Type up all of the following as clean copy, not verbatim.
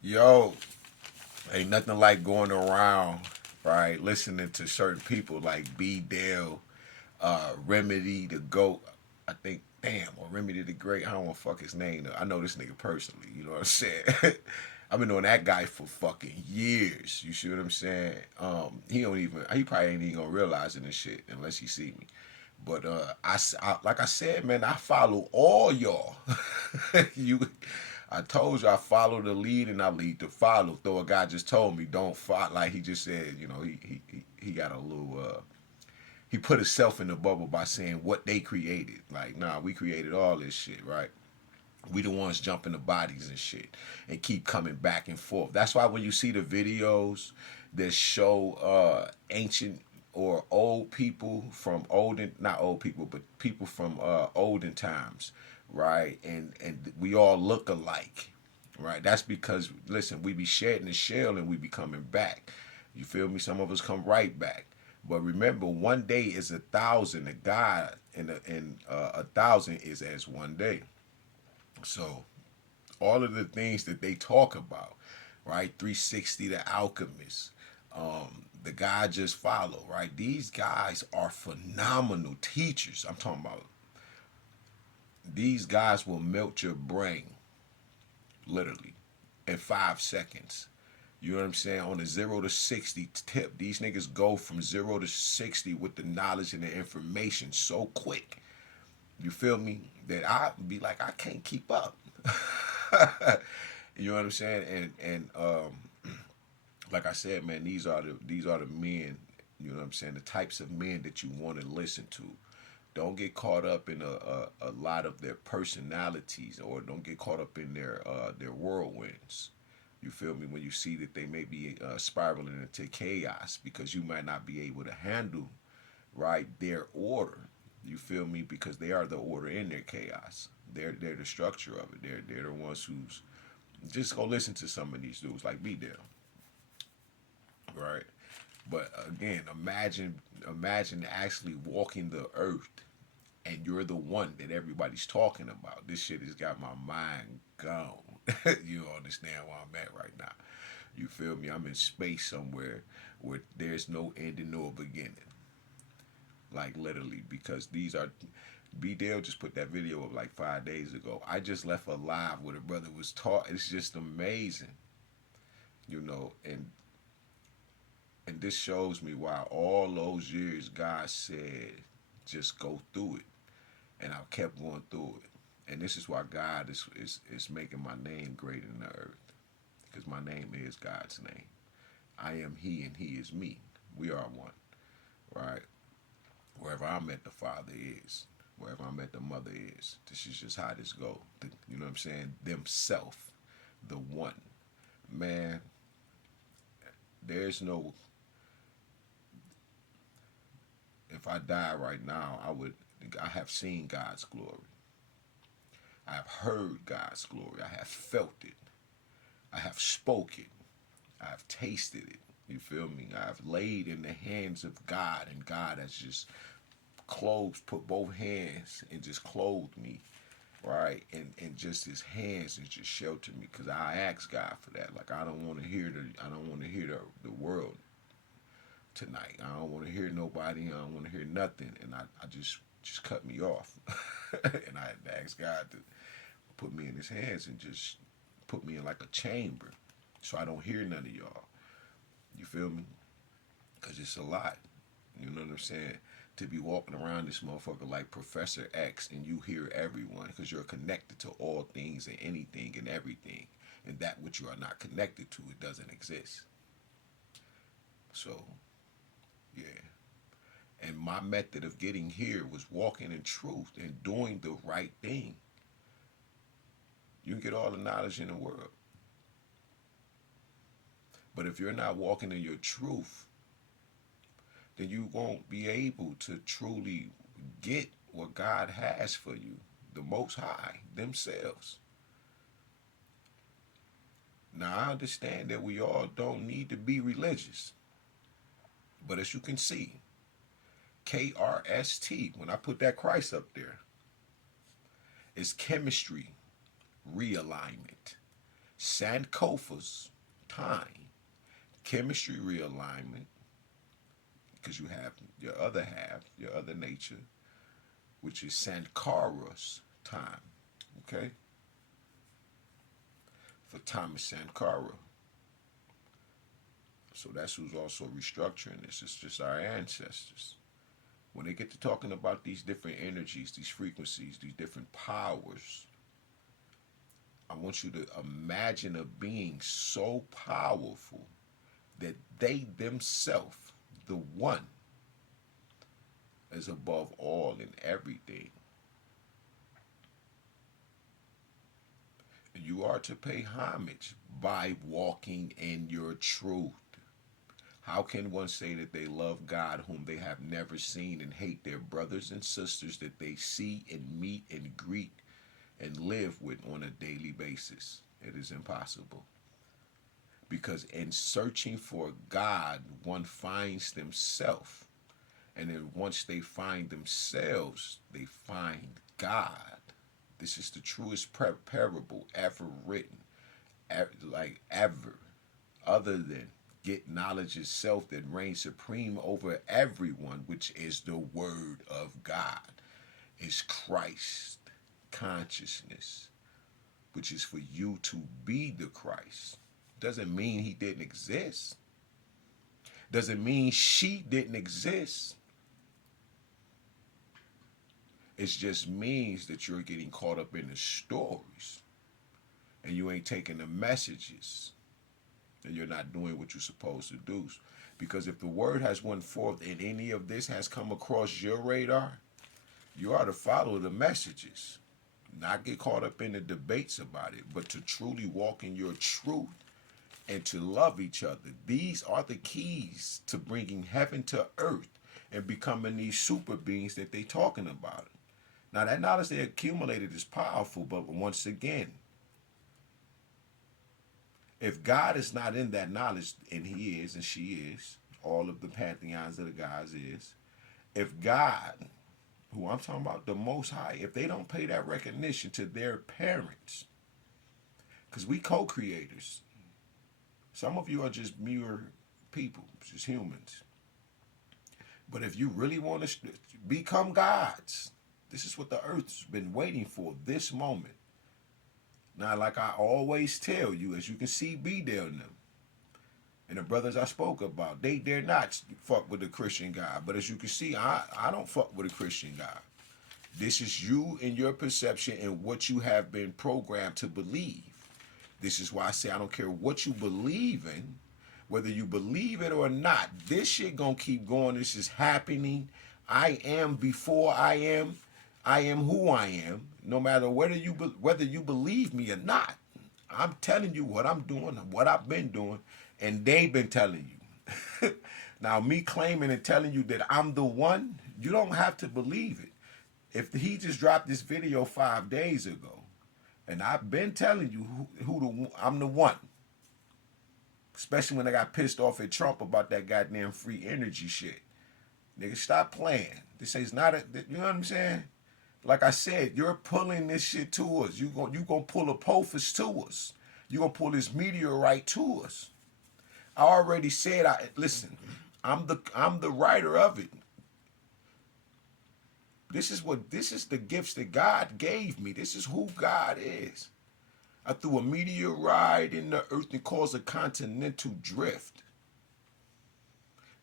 Yo, ain't nothing like going around, right? Listening to certain people like B Dale, Remedy the Goat. I think, damn, or Remedy the Great. I don't want to fuck his name. I know this nigga personally. You know what I'm saying? I've been knowing that guy for fucking years. You see what I'm saying? He don't even. He probably ain't even gonna realize it and shit unless he see me. But like I said, man, I follow all y'all. you, I told you I follow the lead and I lead to follow. Though a guy just told me don't follow. Like he just said, he got a little. He put himself in the bubble by saying what they created. Like, nah, we created all this shit, right? We the ones jumping the bodies and shit and keep coming back and forth. That's why when you see the videos that show ancient or old people from olden, not old people, but people from olden times, right? And we all look alike, right? That's because listen, we be shedding the shell and we be coming back. You feel me? Some of us come right back. But remember, one day is 1,000. A God and 1,000 is as one day. So all of the things that they talk about, right? 360, the alchemist, the guy just follow, right? These guys are phenomenal teachers. I'm talking about these guys will melt your brain literally in 5 seconds. You know what I'm saying? On a 0 to 60 tip, these niggas go from 0 to 60 with the knowledge and the information so quick. You feel me? That I be like, I can't keep up. You know what I'm saying? And like I said, man, these are the men. You know what I'm saying? The types of men that you want to listen to. Don't get caught up in a lot of their personalities, or don't get caught up in their whirlwinds. You feel me? When you see that they may be spiraling into chaos because you might not be able to handle right their order. You feel me? Because they are the order in their chaos. They're the structure of it. They're the ones who's just go listen to some of these dudes like B Dale, right? But again, imagine actually walking the earth and you're the one that everybody's talking about. This shit has got my mind gone. You understand where I'm at right now. You feel me? I'm in space somewhere where there's no ending nor beginning. Like literally, because these are B Dale just put that video up like 5 days ago. I just left a live where the brother was taught. It's just amazing, and this shows me why all those years God said just go through it, and I kept going through it, and this is why God is making my name great in the earth, because my name is God's name. I am He and He is me. We are one, right? Wherever I'm at, the Father is. Wherever I'm at, the Mother is. This is just how this go. You know what I'm saying? Themself, the one. Man, there's no. If I die right now, I would. I have seen God's glory. I have heard God's glory. I have felt it. I have spoken. I have tasted it. You feel me? I have laid in the hands of God, and God has just clothed, put both hands and just clothed me, right? And just His hands and just sheltered me, because I asked God for that. Like I don't want to hear the world tonight. I don't want to hear nobody. I don't want to hear nothing. And I just cut me off, and I had to ask God to put me in His hands and just put me in like a chamber, so I don't hear none of y'all. You feel me? Because it's a lot. You know what I'm saying? To be walking around this motherfucker like Professor X and you hear everyone, because you're connected to all things and anything and everything. And that which you are not connected to, it doesn't exist. So, yeah. And my method of getting here was walking in truth and doing the right thing. You can get all the knowledge in the world. But if you're not walking in your truth, then you won't be able to truly get what God has for you, the Most High themselves. Now, I understand that we all don't need to be religious, but as you can see, KRST, when I put that Christ up there, is chemistry realignment. Sankofa's time, chemistry realignment, because you have your other half, your other nature, which is Sankara's time. Okay? For Thomas Sankara. So that's who's also restructuring this. It's just our ancestors. When they get to talking about these different energies, these frequencies, these different powers, I want you to imagine a being so powerful that they themselves, the one, is above all and everything. And you are to pay homage by walking in your truth. How can one say that they love God whom they have never seen and hate their brothers and sisters that they see and meet and greet and live with on a daily basis? It is impossible. Because in searching for God, one finds themselves. And then once they find themselves, they find God. This is the truest parable ever written, like ever, other than get knowledge itself that reigns supreme over everyone, which is the word of God, is Christ consciousness, which is for you to be the Christ. Doesn't mean he didn't exist. Doesn't mean she didn't exist. It just means that you're getting caught up in the stories and you ain't taking the messages and you're not doing what you're supposed to do. Because if the word has went forth and any of this has come across your radar, you are to follow the messages, not get caught up in the debates about it, but to truly walk in your truth and to love each other. These are the keys to bringing heaven to earth and becoming these super beings that they're talking about. Now, that knowledge they accumulated is powerful, but once again, if God is not in that knowledge, and he is and she is, all of the pantheons of the gods is, if God, who I'm talking about, the Most High, if they don't pay that recognition to their parents, because we co-creators, some of you are just mere people, just humans. But if you really want to become gods, this is what the earth's been waiting for, this moment. Now, like I always tell you, as you can see, B-Dale and them, and the brothers I spoke about, they dare not fuck with the Christian God. But as you can see, I don't fuck with a Christian God. This is you and your perception and what you have been programmed to believe. This is why I say I don't care what you believe in, whether you believe it or not. This shit gonna keep going. This is happening. I am before I am. I am who I am. No matter whether you believe me or not. I'm telling you what I'm doing, what I've been doing, and they've been telling you. Now, me claiming and telling you that I'm the one, you don't have to believe it. If he just dropped this video 5 days ago, and I've been telling you I'm the one. Especially when I got pissed off at Trump about that goddamn free energy shit. Nigga, stop playing. This is not you know what I'm saying? Like I said, you're pulling this shit to us. You gonna pull Apophis to us. You gonna pull this meteorite to us. I already said, listen, I'm the writer of it. This is the gifts that God gave me. This is who God is. I threw a meteorite in the earth and caused a continental drift.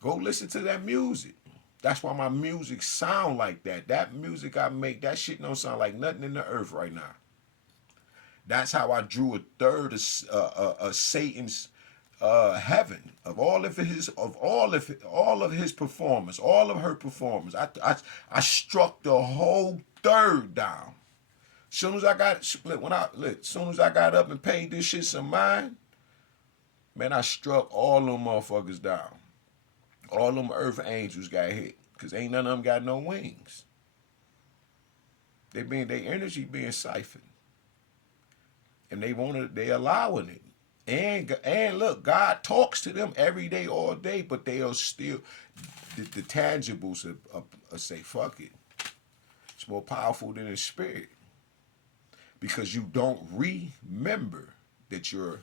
Go listen to that music. That's why my music sound like that. That music I make, that shit don't sound like nothing in the earth right now. That's how I drew a third of Satan's heaven, of all of his performance, all of her performance. I struck the whole third down. Soon as I got up and paid this shit some mind, man, I struck all them motherfuckers down. All them earth angels got hit, cause ain't none of them got no wings. Their energy being siphoned, and they allowing it. And look, God talks to them every day, all day, but they are still the tangibles say fuck it. It's more powerful than the spirit, because you don't remember that you're